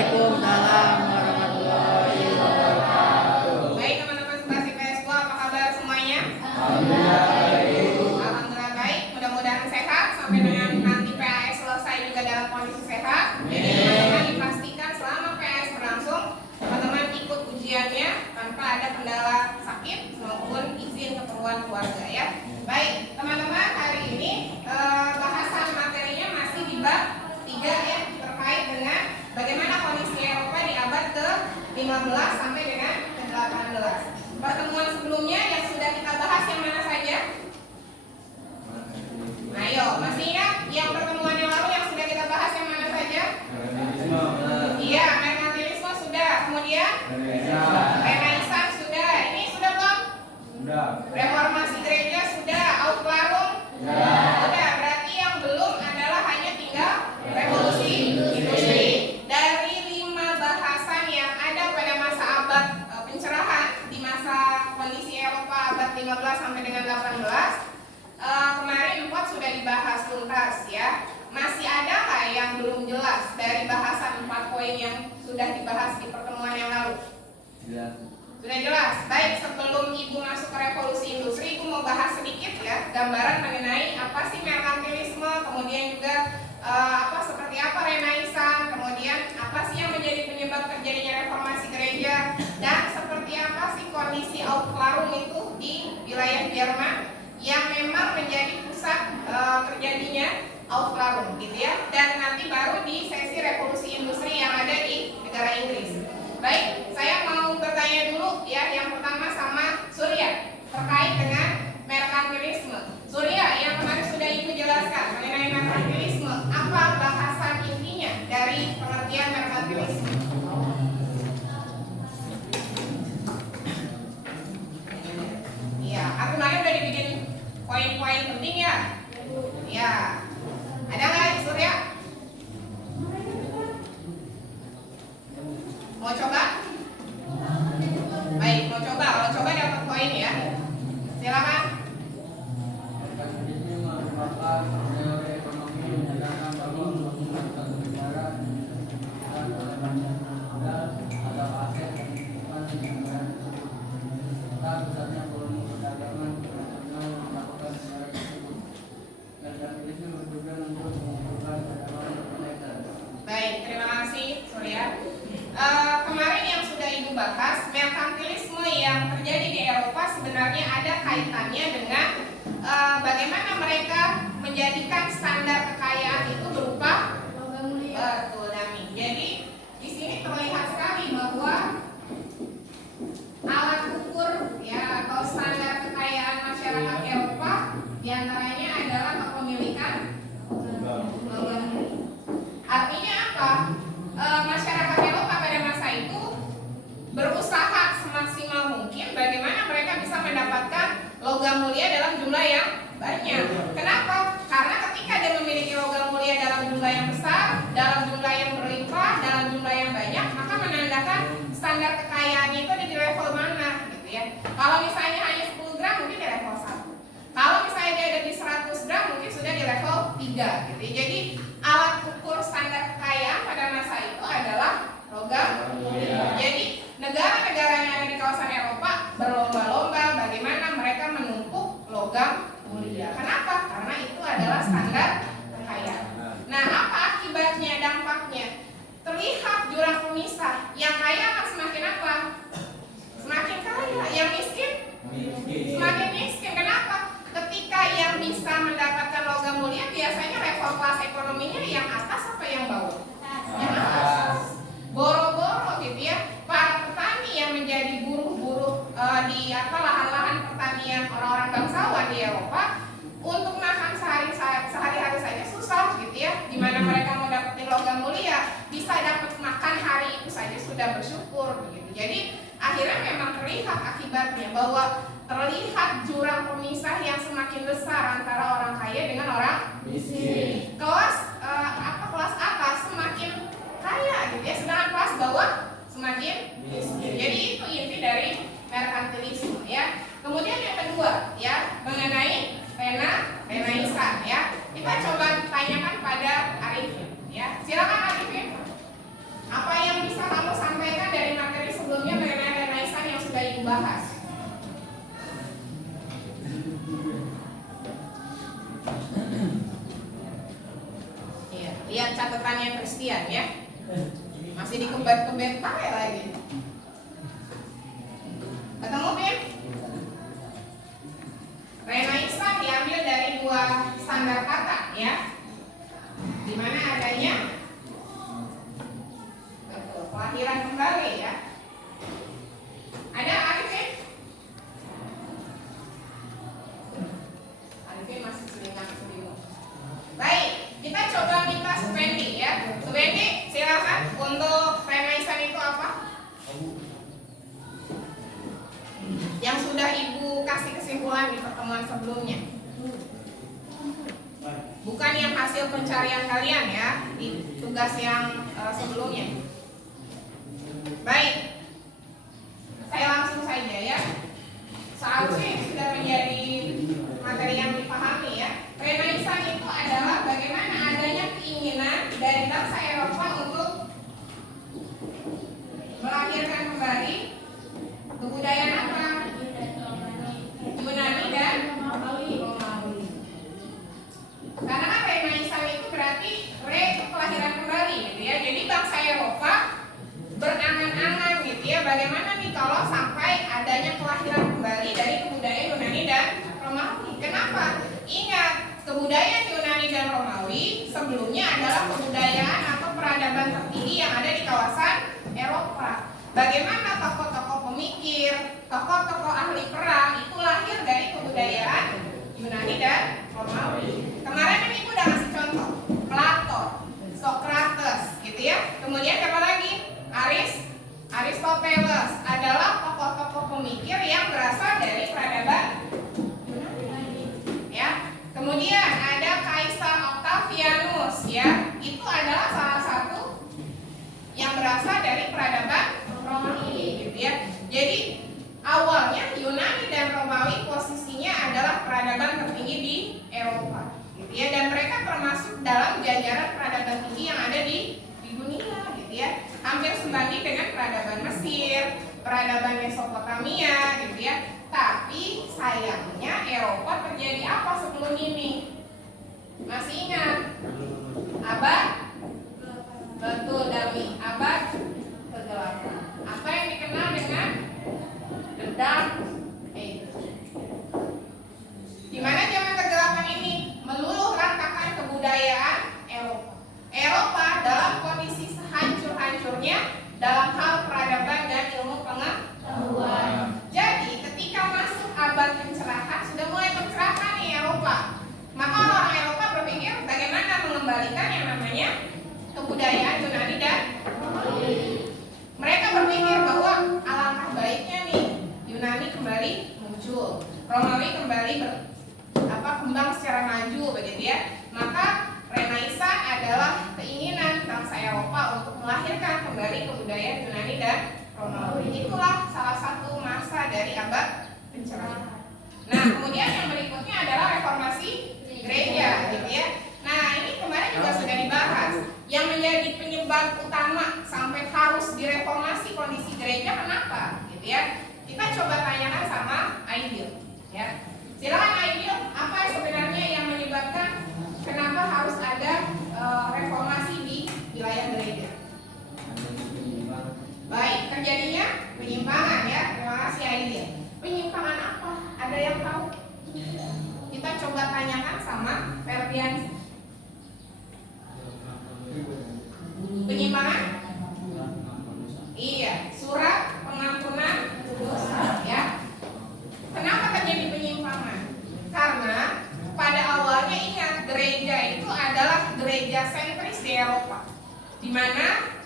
Waalaikumsalam warahmatullahi wabarakatuh. Baik teman-teman sekelas IPS 2, apa kabar semuanya? Alhamdulillah baik. Alhamdulillah baik, mudah-mudahan sehat sampai dengan nanti PAS selesai juga dalam kondisi sehat. Jadi teman-teman dipastikan selama PAS berlangsung teman-teman ikut ujiannya tanpa ada kendala sakit maupun izin keperluan keluarga ya. Baik teman-teman, hari ini bahasan materinya masih di bab 3 ya, terkait dengan bagaimana kondisi Eropa di abad ke-15 sampai dengan ke-18. Pertemuan sebelumnya yang sudah kita bahas yang mana saja? Nah, ayo, masih ingat yang pertemuan yang lalu yang sudah kita bahas yang mana saja? Iya, merkantilisme sudah. Kemudian Renaissance sudah. Ini sudah belum? Sudah. Reformasi gereja sudah. Aufklärung sudah. Berarti yang belum adalah hanya tinggal revolusi industri. Dari 5 bahasan yang ada pada masa abad pencerahan di masa kondisi Eropa abad 15 sampai dengan 18, kemarin 4 sudah dibahas tuntas ya. Masih ada nggak yang belum jelas dari bahasan 4 poin yang sudah dibahas di pertemuan yang lalu? Sudah jelas. Baik, sebelum Ibu masuk ke revolusi industri, Ibu mau bahas sedikit ya gambaran mengenai apa sih merkantilisme, kemudian juga seperti apa Renaissance, kemudian apa sih yang menjadi penyebab terjadinya reformasi gereja, dan seperti apa sih kondisi Aufklärung itu di wilayah Jerman yang memang menjadi pusat terjadinya Aufklärung gitu ya. Dan nanti baru di sesi revolusi industri yang ada di negara Inggris. Baik, saya mau bertanya dulu ya, yang pertama sama Surya terkait dengan merkantilisme. Surya, yang kemarin sudah Ibu jelaskan mengenai merkantilisme, apa bahasan intinya dari pengertian merkantilisme? Iya, aku kemarin udah dibikin poin-poin penting ya. Ya, ada nggak Surya? Mau coba? Baik, mau coba. Kalau coba dapat poin ya. Silakan. Baik, terima kasih Surya. Kemarin yang sudah Ibu bahas, merkantilisme yang terjadi di Eropa sebenarnya ada kaitannya dengan bagaimana mereka menjadikan standar kekayaan itu berupa betul, Dami. Jadi di sini terlihat sekali bahwa alat ukur ya atau standar kekayaan masyarakat Eropa diantaranya adalah kepemilikan logam. Artinya apa? Masyarakat Eropa pada masa itu berusaha semaksimal mungkin bagaimana mereka bisa mendapatkan logam mulia dalam jumlah yang banyak. Kenapa? Karena ketika dia memiliki logam mulia dalam jumlah yang besar, dalam jumlah yang berlimpah, dalam jumlah yang banyak, maka menandakan standar kekayaannya itu ada di level mana gitu ya. Kalau misalnya hanya 10 gram mungkin di level 1. Kalau misalnya dia ada di 100 gram mungkin sudah di level 3 gitu ya. Jadi alat ukur standar kekayaan pada masa itu adalah logam mulia. Jadi negara-negara yang ada di kawasan Eropa berlomba-lomba bagaimana mereka menumpuk logam mulia. Kenapa? Karena itu adalah standar kekayaan. Nah, apa akibatnya, dampaknya? Terlihat jurang pemisah. Yang kaya akan semakin apa? Semakin kaya. Yang miskin? Semakin miskin. Kenapa? Ketika yang bisa mendapatkan logam mulia biasanya level kelas ekonominya yang atas apa yang bawah? Yang atas. Boro-boro gitu ya. Para petani yang menjadi buruh-buruh di lahan-lahan pertanian orang-orang bangsawan di Eropa untuk makan sehari-hari saja susah gitu ya. Dimana mereka mau dapetin logam mulia, bisa dapat makan hari itu saja sudah bersyukur begitu. Jadi akhirnya memang terlihat akibatnya bahwa terlihat jurang pemisah yang semakin besar antara orang kaya dengan orang miskin. Kelas kelas atas semakin kaya gitu ya, sedangkan kelas bawah semakin miskin. Jadi itu inti dari merkantilisme ya. Kemudian yang kedua ya mengenai Renaissance ya. Kita coba tanyakan pada Arifin ya. Silakan Arifin. Apa yang Lihat catatannya Christian ya. Masih dikebet-kebet pakai lagi. Ketemu Pin? Renaissance diambil dari dua standar kata ya. Di mana adanya kelahiran kembali ya. Ada Arifin? Arifin masih bingung. Baik, kita coba minta Supendi ya. Supendi, silakan untuk Renaissance itu apa? Yang sudah Ibu kasih kesimpulan di pertemuan sebelumnya. Bukan yang hasil pencarian kalian ya di tugas yang sebelumnya. Baik, saya langsung saja ya. Seharusnya ini sudah menjadi materi yang dipahami ya. Renaissance itu adalah bagaimana adanya keinginan dari bangsa Eropa untuk melahirkan kembali kebudayaan apa? Yunani dan Romawi. Karena kan Renaissance itu berarti itu kelahiran kembali gitu ya. Jadi bangsa Eropa berangan-angan gitu ya, bagaimana nih kalau sampai adanya kelahiran kembali dari kebudayaan Yunani dan Romawi. Kenapa? Ingat, kebudayaan Yunani dan Romawi sebelumnya adalah kebudayaan atau peradaban tertinggi yang ada di kawasan Eropa. Bagaimana tokoh-tokoh pemikir, tokoh-tokoh ahli perang itu lahir dari kebudayaan Yunani dan Romawi. Kemarin kan Ibu udah ngasih contoh, Plato, Socrates gitu ya. Kemudian apa lagi? Aristoteles adalah tokoh-tokoh pemikir yang berasal dari peradaban Yunani ya. Kemudian ada Kaisar Octavianus ya, itu adalah salah satu yang berasal dari peradaban Romawi gitu ya. Jadi awalnya Yunani dan Romawi posisinya adalah peradaban tertinggi di Eropa gitu ya, dan mereka termasuk dalam jajaran peradaban tinggi yang ada di dunia gitu ya. Hampir sebanding dengan peradaban Mesir, peradaban Mesopotamia gitu ya. Tapi sayangnya Eropa terjadi apa sebelum ini? Masih ingat? Abad? Betul Dami, abad kegelapan. Apa yang dikenal dengan The Dark Age? Di mana zaman kegelapan ini meluluh lantakan kebudayaan Eropa. Eropa dalam kondisi sehancur-hancurnya dalam hal peradaban dan ilmu pengetahuan. Jadi ketika masuk abad pencerahan, sudah mulai pencerahan nih Eropa. Maka orang Eropa berpikir bagaimana mengembalikan yang namanya kebudayaan Yunani dan Romawi. Mereka berpikir bahwa alangkah baiknya nih Yunani kembali muncul, Romawi kembali kembang secara maju begitu ya. Maka Renaissance adalah keinginan bangsa Eropa untuk melahirkan kembali kebudayaan Yunani dan Romawi. Itulah salah satu masa dari abad pencerahan. Nah, kemudian yang berikutnya adalah reformasi gereja, gitu ya. Nah, ini kemarin juga sudah dibahas. Yang menjadi penyebab utama sampai harus direformasi kondisi gereja kenapa, gitu ya? Kita coba tanyakan sama Aidil, ya. Silakan Aidil, apa sebenarnya yang menyebabkan kenapa harus ada reformasi di wilayah gereja? Baik, terjadinya penyimpangan ya. Terima kasih Aidil. Penyimpangan apa? Ada yang tahu? Kita coba tanyakan sama Ferdian. Penyimpangan? Iya, surat pengampunan dosa ya. Kenapa terjadi penyimpangan? Karena pada awalnya ingat, gereja itu adalah gereja sentris di Eropa, di mana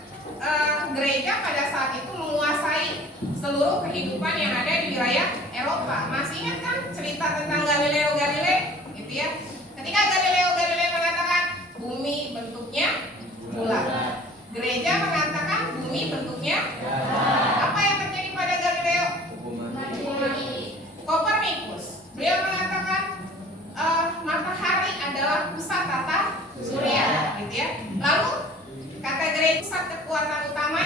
gereja pada saat itu menguasai seluruh kehidupan yang ada di wilayah Eropa. Masih ingat kan cerita tentang Galileo Galilei, gitu ya? Ketika Galileo Galilei mengatakan bumi bentuknya bulat, gereja mengatakan bumi bentuknya bulat. Apa yang terjadi pada Galileo? Kopernikus, beliau mengatakan matahari adalah pusat tata surya, gitu ya. Lalu kata gereja pusat kekuatan utama